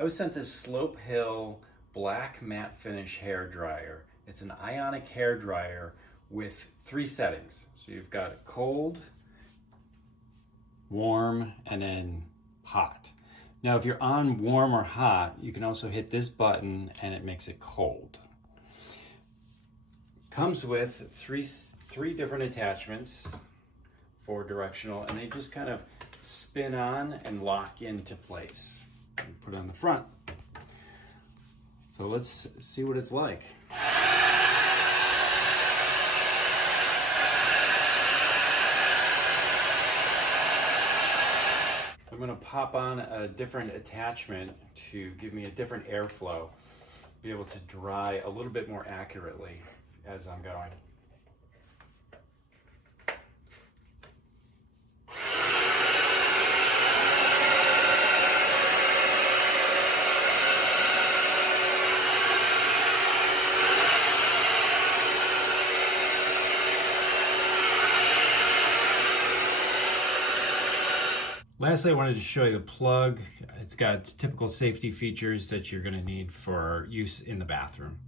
I was sent this Slopehill black matte finish hair dryer. It's an Ionic hair dryer with 3 settings. So you've got cold, warm, and then hot. Now if you're on warm or hot, you can also hit this button and it makes it cold. Comes with three different attachments, 4 directional, and they just kind of spin on and lock into place. Put it on the front. So let's see what it's like. I'm going to pop on a different attachment to give me a different airflow, be able to dry a little bit more accurately as I'm going. Lastly, I wanted to show you the plug. It's got typical safety features that you're going to need for use in the bathroom.